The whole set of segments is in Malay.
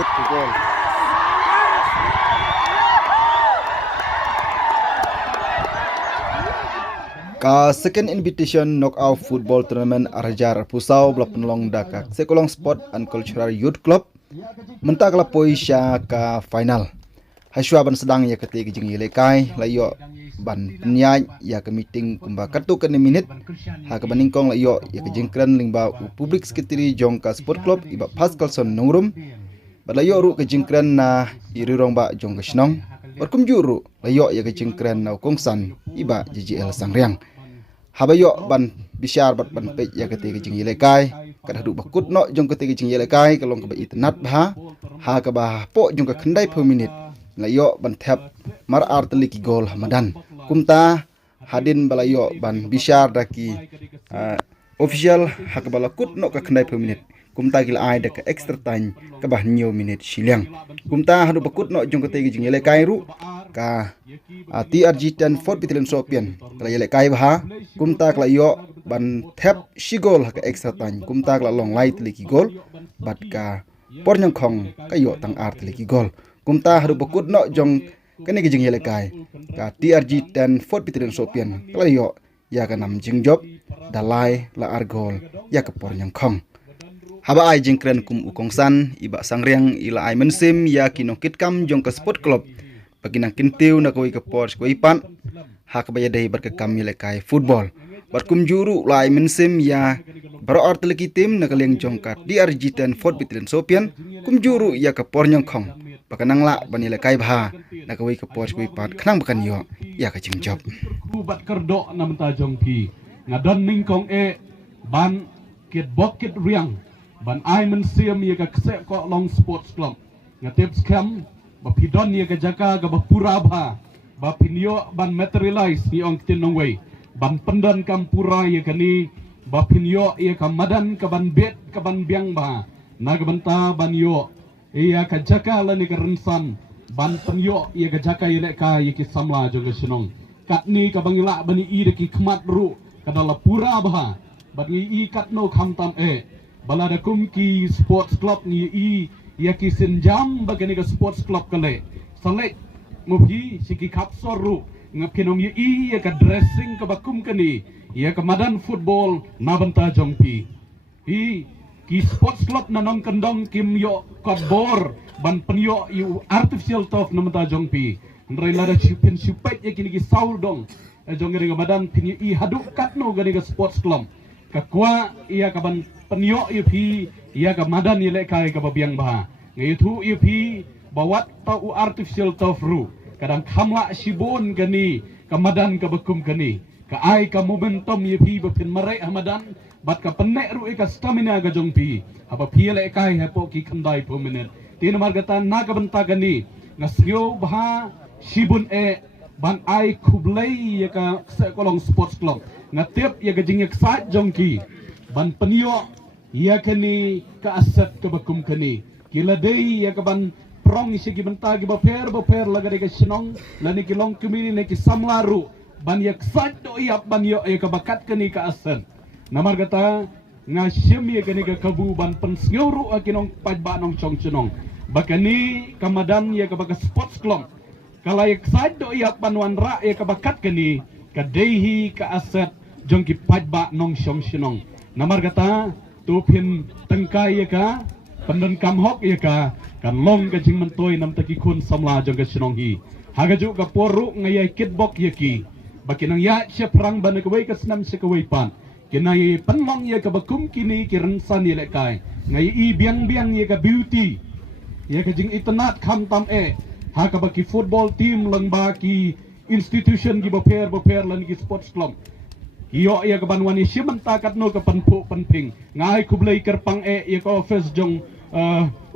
shoot to goal. Ka second invitation knockout football tournament Arjar Pusau bela penlong dakak Sekolong Sport and Cultural Youth Club mentak la poisha ka final. Haswa ban sedang ya ketik jeng lekai layo ban penyai ya ke meeting kumba kartu ke minit ha ke baningkong layo ya ke jengkran lingba public secretary jongka sport club iba Pascal Son nongrum balayo ru ke jengkran na irirong ba jong ke snong berkum juru layo ya ke jengkran na kongsan iba JJL Sangriang habayo ban bisyar bat ban pe ya ketik jeng lekai kada du bakut no jong ketik jeng lekai kalong ke ba itnat bah ha ke bah po jong ke kendai per minit layo ban tap mar arteliki gol hamadan kumta hadin balayo ban bisyar daki official hak balakut no ka kendai per minit kumta gila ai dak extra time ka bah nyo minit siliang kumta hadu bakut no jong kete jing yele kai ru ka TRG 10 Fort Battalion Sopian kala yele kai bah kumta kala yo ban tap shigol hak extra time kumta kala long light liki gol bat ka pornyang khong kayo tang art liki gol kumta hadu bakut no jong kani gijing yele kai ka TRG 10 Fort Battalion Sopian kala yo ya ka nam jing job dalai la argol ya ka pornyang khong haba ai jingkren kum ukongsan iba Sangriang ila ai mensim ya kinokit kam jong ka sport club baginang kintiu na koi ka por ko ipan hak bayadai berkekam yele kai football barkum juru la ai mensim ya baro arteleki tim na kaleng jong ka TRG 10 Fort Battalion Sopian kum juru ya ka pornyang khong bakanang la banile kai bha na koi ka por ko ipan khnang bakan yo ya ka jing job bat kerdo nam ta jong pi ngadon ning kong e ban kit bok kit riang ban ai men siam ye ka kse ko long sports club ngatep scam ba pidon ye ka jaka ga ba pura ba pinyo ban materialize ni ong tinong way ban pendan kam pura ye ka ni ba pinyo ye ka madan ka ban bet ka ban biang ba na ga banta ban yo iya ka jaka la ni ka rensan ban penyo ye ka jaka ye le ka ye ki samla jong sinong kat ni ka bangila bani i de ki khmat ru kadala pura ba bat ngi i kat no kham tam e balada kum ki sports club ngi i ya ki senjam bagani ka sports club kale salek mubi siki khap soru ngapkinong i ya ka dressing ka bakum kani ya ka madan football na banta jongpi i ki sports club na nong kendong kim yo kodbor ban penyo yu artificial turf na banta jongpi ndrai lada chipin chipet ya kini ki saul dong jong ngari madan pinyo i haduk katno gani ka sports club ka kwa iya ka ban penyo ipi iya ka madan ile kai ka babiang bah ngaitu ipi bawat tau artificial turf ru kadang khamla sibon gani ka madan ka bakum gani ka ai ka momentum ipi bapin mare hamadan bat ka penek ru ka stamina ga jongpi apa pi ile kai hapo ki khandai per minute tin margata na ka banta gani ngasyo bah sibun e ban ai kublai ya ka sekolong sports club ngatip ya ka jingyak sat jongki ban penyo ya kani ka asat ka bakum kani kila dei ya ka ban prong isi ki benta ki baper laga ka sinong lani ki long kumini ne ki samlaru ban yak sat do ya ban yo ya ka bakat kani ka asat namar kata ngasim ya kani ka kabu ban pensyoru akinong pajba nong chong chinong bakani kamadan ya ka baka sports club kala yak sat do ya banwan ra ya ka bakat kani ka dehi ka asat jongki pajba nong chong chinong namar kata tupin tengkai ya ka pendan kam hok ya ka kan long ka jing mentoy nam taki kun samla jong ka sinong hi haga ju ka poru ngaya kit bok ya ki bakinang ya sia perang ban ka wei ka snam se ka wei pan kinai penlong ya ka bakum kini ki rensan ya lekai ngai i biang ya ka beauty ya ka jing itnat kham tam e ha ka baki football team lang ba ki institution gi baper lan ki sports club iyo ya kaban wani simenta katno ka panpu panping ngai kublai kerpang e ya ka office jong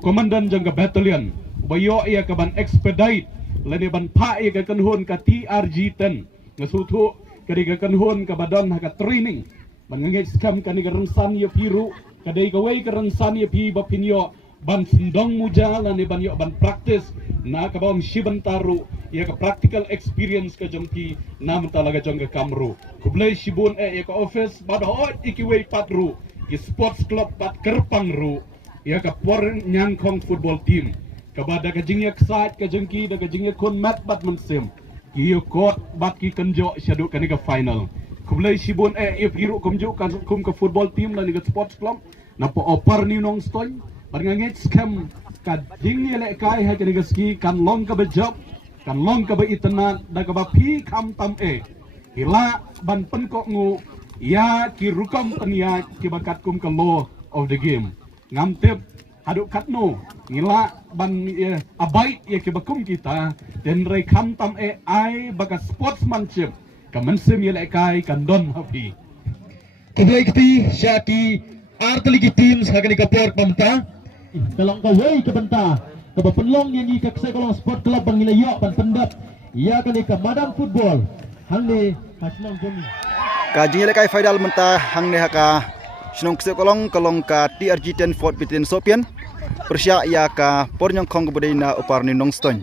komandan jong ka battalion bayo ya kaban expedite lani ban pa ya ka kanhon ka TRG 10 ngasutu kadi ka kanhon ka badan ha ka training ban ngai scam kani ka rensan ya piru kadai ka wei ka rensan ya pi bapinyo ban sindong muja lani ban yo ban practice na ka bang sibentaru ya ka practical experience ka jongki nam talaga jong ka kamru kublai sibun ya ka office bad hot ikiwei patru ki sports club pat kerpang ru ia ka por nyang kong football team kabada ka jingya ksat ka jengki da ka jingya kon mat bat mensim ki kot bat ki kanjo syadu ka ni ka final kublai sibon if hiru kumju kan kum ka football team la ni ka sports club na po opar ni nong stoy bar ngangit scam ka jingya le kai ha ka ni ka ski kan long ka bejab kan long ka ba itna da ka ba phi kham tam hila ban pen kok ngu ya ki rukam tania ki bakat kum ka law of the game ngam tep haduk katno ngila ban abait ya ki bakum kita den rei kham tam ai bakat sportsmanship ka mensim ya kai kan don happy Kedua ikti syaki arteligi tim sakani kapor pamta kalong kawai ke benta ke penlong yang ika kolong sport club bangila yok ban pendap ia kali ke madam football hangni hasmang jami Ka jingile kai final menta hang ne haka sinong sekolong kolong ka TRG 10 Fort Bitin Sopian persya ya ka pornyong kong budina uparni nongston.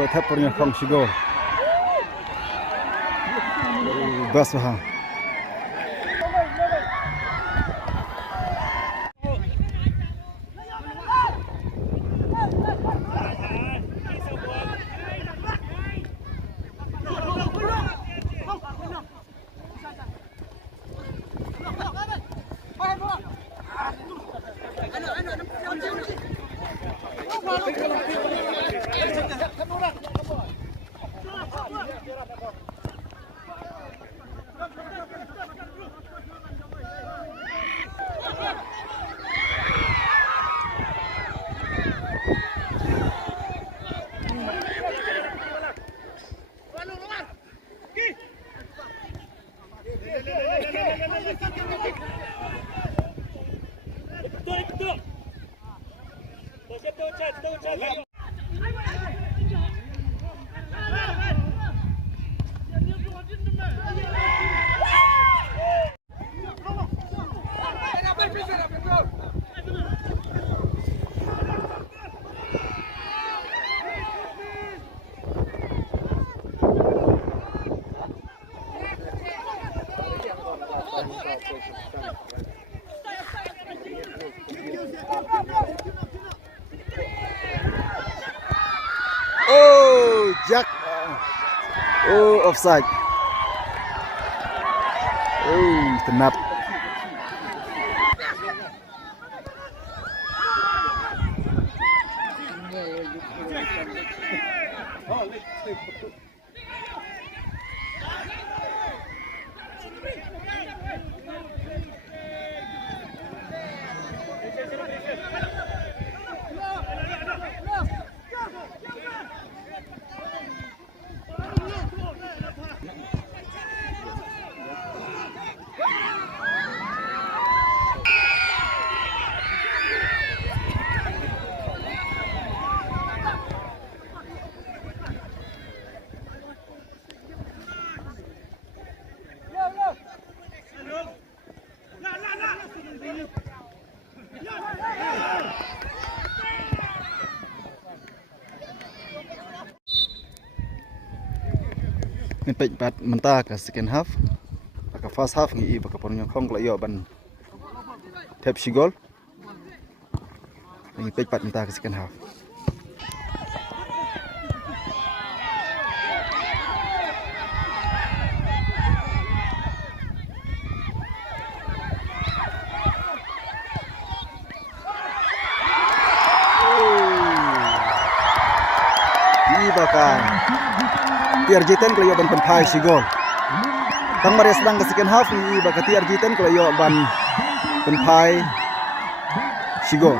Lo tapornya Fang Shigo. Bas ha. Oh, Jack. Oh, offside. Oh, kenap. Min pej pat mentah ke second half. Ke first half ngi baka pornyo khong la yo ban tep sigol. Ngi pej pat mentah ke second half. Bahkan tiar jiten kalau ban penpai sigol tang maria sedang ke second half ni bahkan tiar jiten kalau ban penpai sigol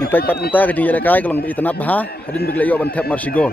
ni pai pat mentah ke jingja kai kalau itanat bah hadin bigla ban tap mar sigol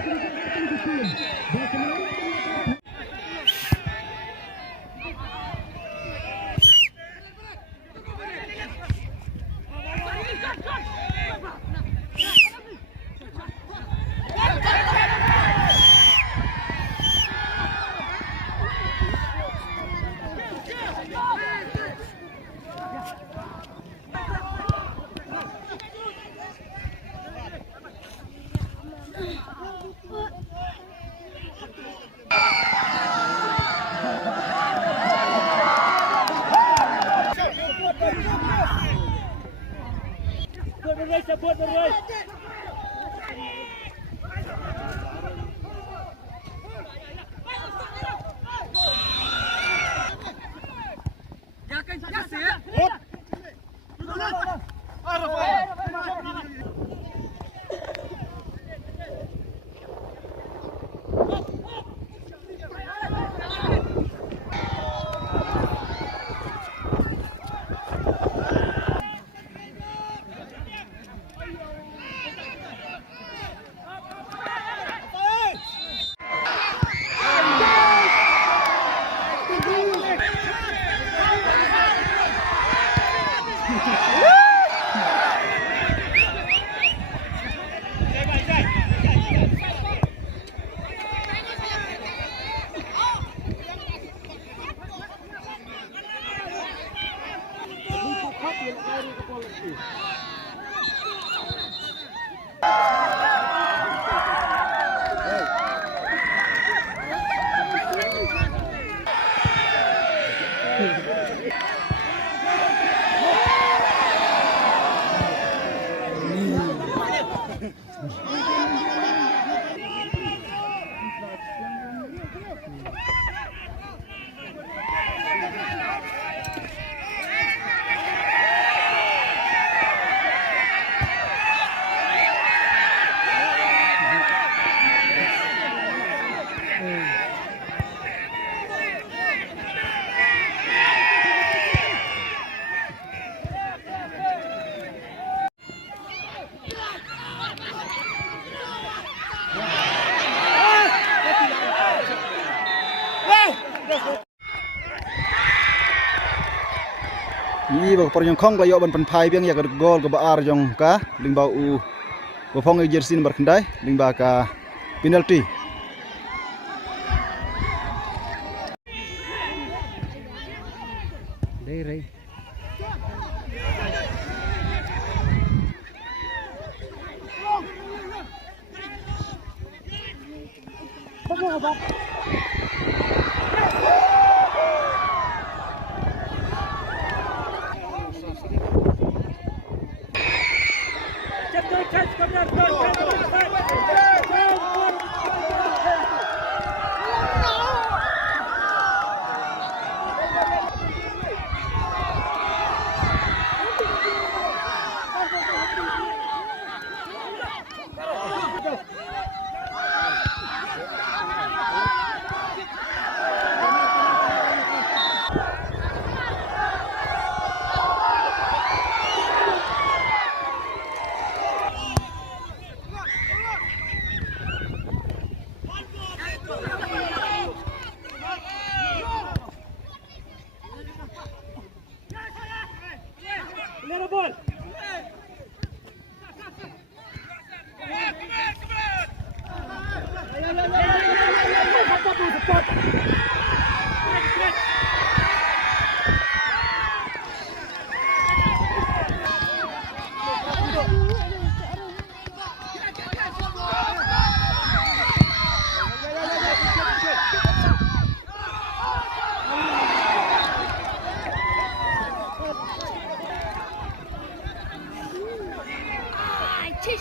Ni bak por yang khong la yo ban penpai biang ya gol ke baar jong ka lingba u bopong jersey nomor kendai lingba ka penalty. Dei Iba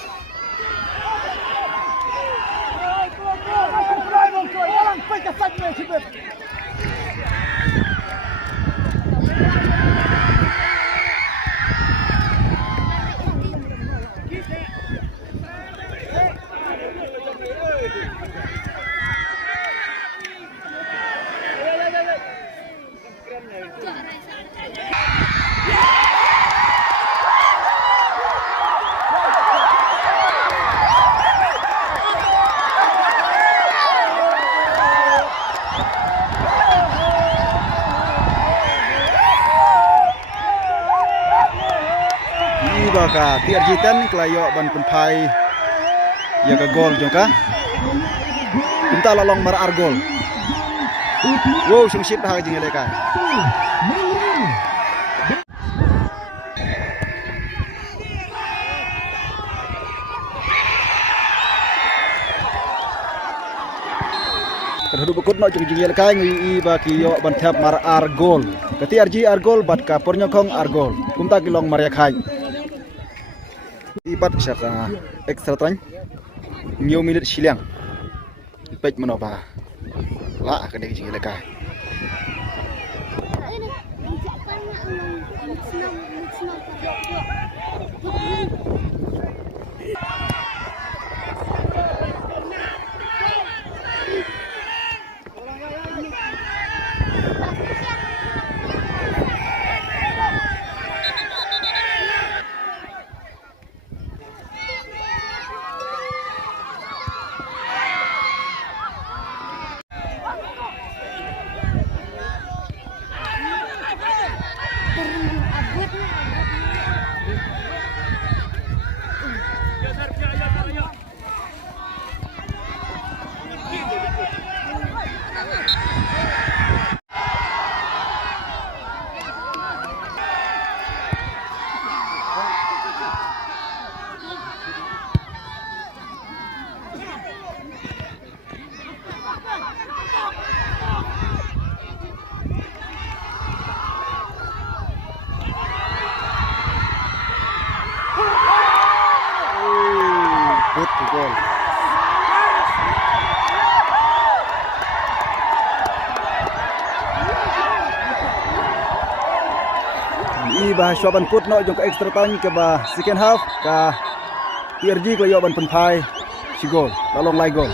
ka tiar jitan kelayo ban penpai ya ka gol jongka. Kita lalong mar argol. Wow, sungsit bahag jing eleka. Terhadap bekut no jing eleka ngi iba ki yo ban thap mar argol. Kati arji argol bat ka pornyokong argol. Kumta kilong maria khai. Ibat syaka extra time. New minute silang. Pej menoba. La ka degi jing eleka. Good goal. Iba swaban put no jong ka extra time ke ba second half ka TRG ko yo ban penpai si gol lalong lai gol.